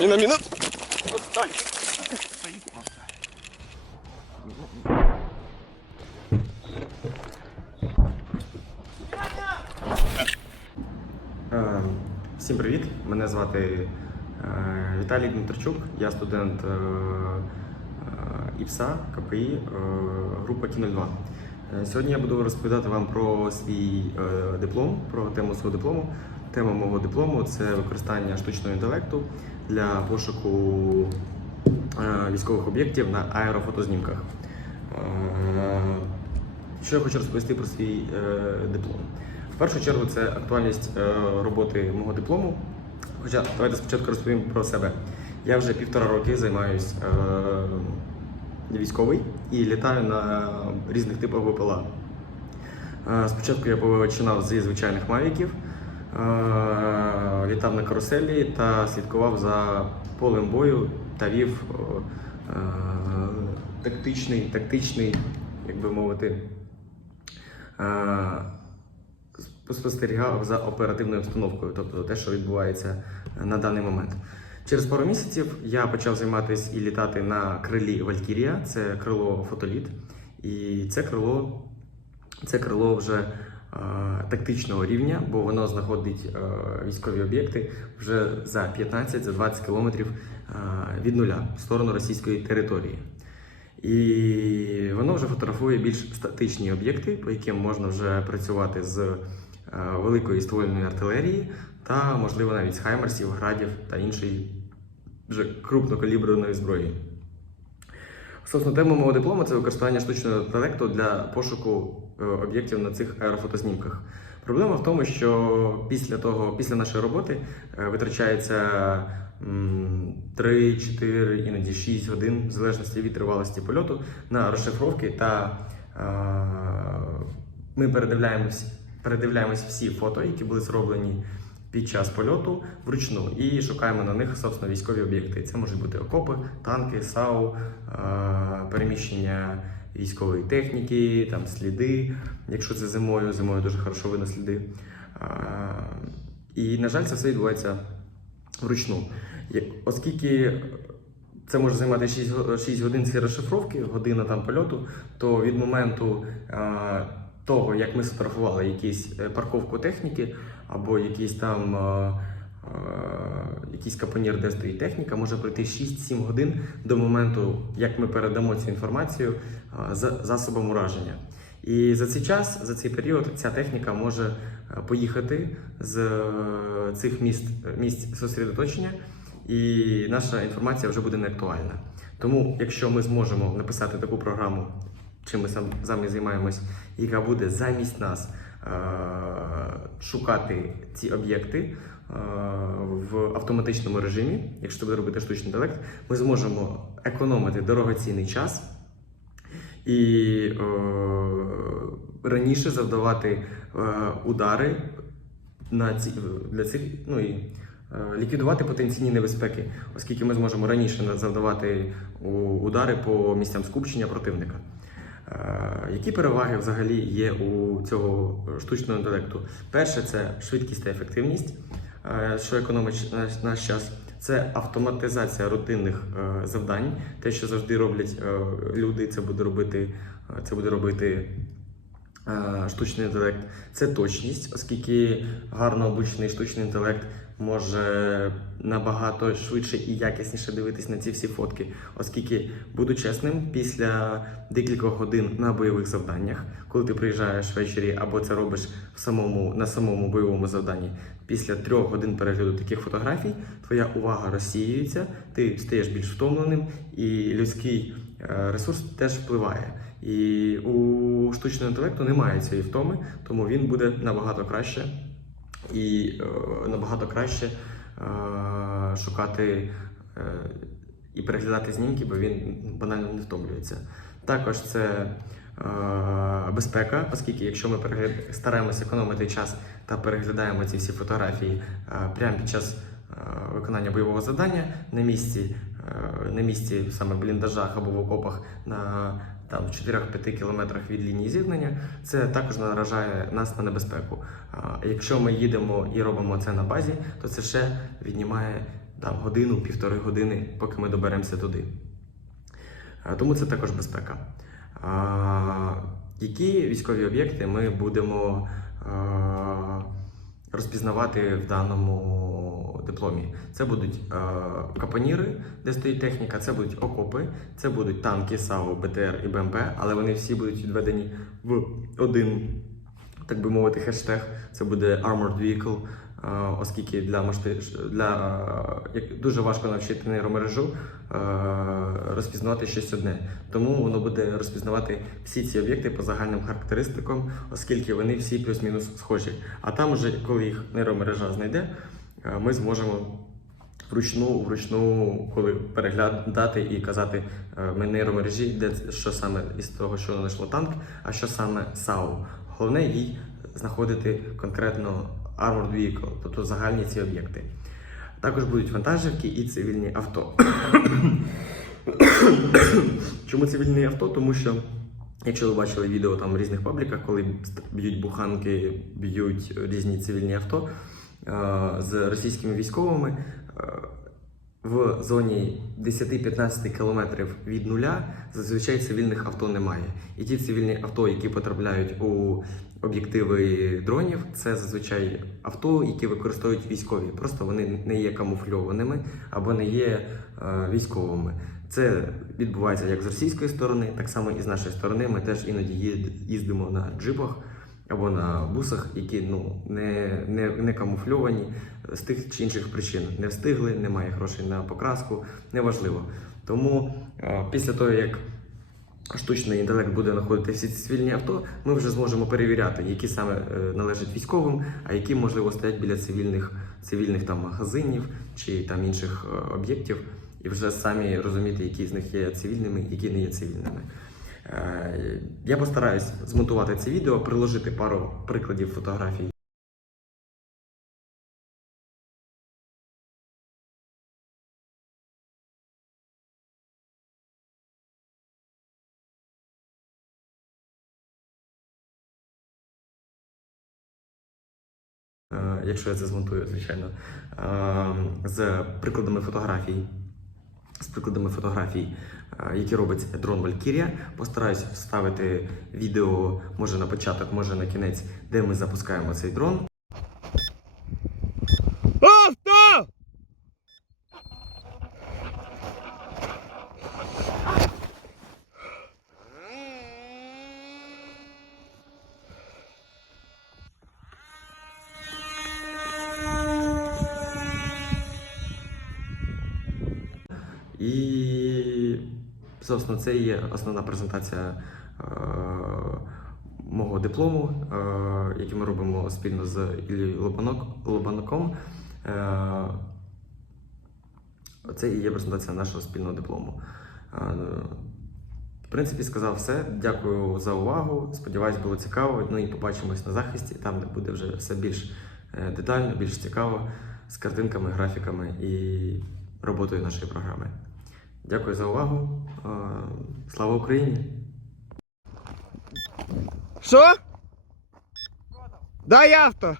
Міна, міна. Е, Всім привіт! Мене звати е, Віталій Дмитрчук, я студент е, ІПСА, КПІ, група Кі-02. Е, Сьогодні я буду розповідати вам про свій е, диплом, про тему свого диплому. Тема мого диплому це використання штучного інтелекту для пошуку е, військових об'єктів на аерофотознімках. Що я хочу розповісти про свій диплом? В першу чергу це актуальність роботи мого диплому. Хоча давайте спочатку розповім про себе. Я вже півтора роки займаюся військовий і літаю на різних типах ВПЛА. Е, Спочатку я починав зі звичайних мавіків, е, літав на каруселі та слідкував за полем бою та вів е, тактичний, тактичний, як би мовити, спостерігав за оперативною обстановкою, тобто те, що відбувається на даний момент. Через пару місяців я почав займатися і літати на крилі Валькірія, це крило фотоліт. І це крило, це крило вже е, тактичного рівня, бо воно знаходить е, військові об'єкти вже за 15-20 кілометрів е, від нуля в сторону російської території. І воно вже фотографує більш статичні об'єкти, по яким можна вже працювати з великої ствольної артилерії та, можливо, навіть з хаймерсів, градів та іншої вже крупнокаліберної зброї. Собственно, тема мого диплому це використання штучного інтелекту для пошуку е, об'єктів на цих аерофотознімках. Проблема в тому, що після того, після нашої роботи е, витрачається 3, 4, іноді 6 годин, в залежності від тривалості польоту, на розшифровки та е, ми передивляємось, передивляємось всі фото, які були зроблені під час польоту вручну і шукаємо на них собственно військові об'єкти. Це можуть бути окопи, танки, САУ, е, переміщення військової техніки, там сліди. Якщо це зимою, зимою дуже хорошо видно сліди. Е, І, на жаль, це все відбувається вручну. Оскільки це може займати 6, 6 годин ці розшифровки, година там польоту, то від моменту е, того, як ми сфотографували якісь е, парковку техніки або якийсь там е, е, якийсь капонір, де стоїть техніка, може пройти 6-7 годин до моменту, як ми передамо цю інформацію за засобом ураження. І за цей час, за цей період, ця техніка може поїхати з цих міст, місць зосередоточення, і наша інформація вже буде не актуальна. Тому, якщо ми зможемо написати таку програму, чим ми сам самі займаємось, яка буде замість нас е, шукати ці об'єкти е, в автоматичному режимі, якщо це буде робити штучний інтелект, ми зможемо економити дорогоцінний час і е, раніше завдавати удари на ці, для цих, ну і ліквідувати потенційні небезпеки, оскільки ми зможемо раніше завдавати удари по місцям скупчення противника. Е, Які переваги взагалі є у цього штучного інтелекту? Перше, це швидкість та ефективність, е, що економить наш, час. Це автоматизація рутинних е, завдань. Те, що завжди роблять люди, це буде робити, це буде робити штучний інтелект. Це точність, оскільки гарно обучений штучний інтелект може набагато швидше і якісніше дивитись на ці всі фотки, оскільки, буду чесним, після декількох годин на бойових завданнях, коли ти приїжджаєш ввечері або це робиш в самому на самому бойовому завданні, після трьох годин перегляду таких фотографій, твоя увага розсіюється, ти стаєш більш втомленим, і людський е, ресурс теж впливає. І у штучного інтелекту немає цієї втоми, тому він буде набагато краще і е, набагато краще е, шукати е, і переглядати знімки, бо він банально не втомлюється. Також це безпека, оскільки якщо ми перегляд... стараємося економити час та переглядаємо ці всі фотографії прямо під час виконання бойового завдання на місці, на місці саме в бліндажах або в окопах на там в 4-5 кілометрах від лінії зіткнення, це також наражає нас на небезпеку. А якщо ми їдемо і робимо це на базі, то це ще віднімає там годину, півтори години, поки ми доберемося туди. А, Тому це також безпека. А, Які військові об'єкти ми будемо а, розпізнавати в даному дипломі? Це будуть а, капоніри, де стоїть техніка, це будуть окопи, це будуть танки, САУ, БТР і БМП, але вони всі будуть відведені в один, так би мовити, хештег. Це буде Armored Vehicle. а, Оскільки для масштаб для як дуже важко навчити нейромережу а, розпізнавати щось одне, тому воно буде розпізнавати всі ці об'єкти по загальним характеристикам, оскільки вони всі плюс-мінус схожі. А там, вже коли їх нейромережа знайде, ми зможемо вручну, вручну, коли переглядати і казати е, ми нейромережі, де що саме із того, що знайшло танк, а що саме САУ. Головне їй знаходити конкретно Armored Vehicle, тобто загальні ці об'єкти. Також будуть вантажівки і цивільні авто. Чому цивільні авто? Тому що, якщо ви бачили відео там в різних пабліках, коли б'ють буханки, б'ють різні цивільні авто е, з російськими військовими. е, В зоні 10-15 кілометрів від нуля зазвичай цивільних авто немає. І ті цивільні авто, які потрапляють у об'єктиви дронів, це зазвичай авто, які використовують військові. Просто вони не є камуфльованими або не є е, військовими. Це відбувається як з російської сторони, так само і з нашої сторони. Ми теж іноді їздимо на джипах або на бусах, які ну не, не, не камуфльовані з тих чи інших причин. Не встигли, немає грошей на покраску, неважливо. Тому е, після того, як штучний інтелект буде знаходити всі ці цивільні авто, ми вже зможемо перевіряти, які саме е, належать військовим, а які можливо стоять біля цивільних цивільних там магазинів чи там інших е, об'єктів, і вже самі розуміти, які з них є цивільними, які не є цивільними. Е, Я постараюсь змонтувати це відео, приложити пару прикладів фотографій. Е, Якщо я це змонтую, звичайно, Е, з прикладами фотографій, з прикладами фотографій, е, які робить дрон Валькірія. Постараюсь вставити відео, може на початок, може на кінець, де ми запускаємо цей дрон. Авто! І, собственно, це є основна презентація е, мого диплому, е, який ми робимо спільно з Іллею Лобанок, Лобаноком. Е, це і є презентація нашого спільного диплому. Е, в принципі, сказав все. Дякую за увагу. Сподіваюсь, було цікаво. Ну і побачимось на захисті, там, де буде вже все більш е, детально, більш цікаво, з картинками, графіками і роботою нашої програми. Дякую за увагу. Слава Україні! Що? Дай авто!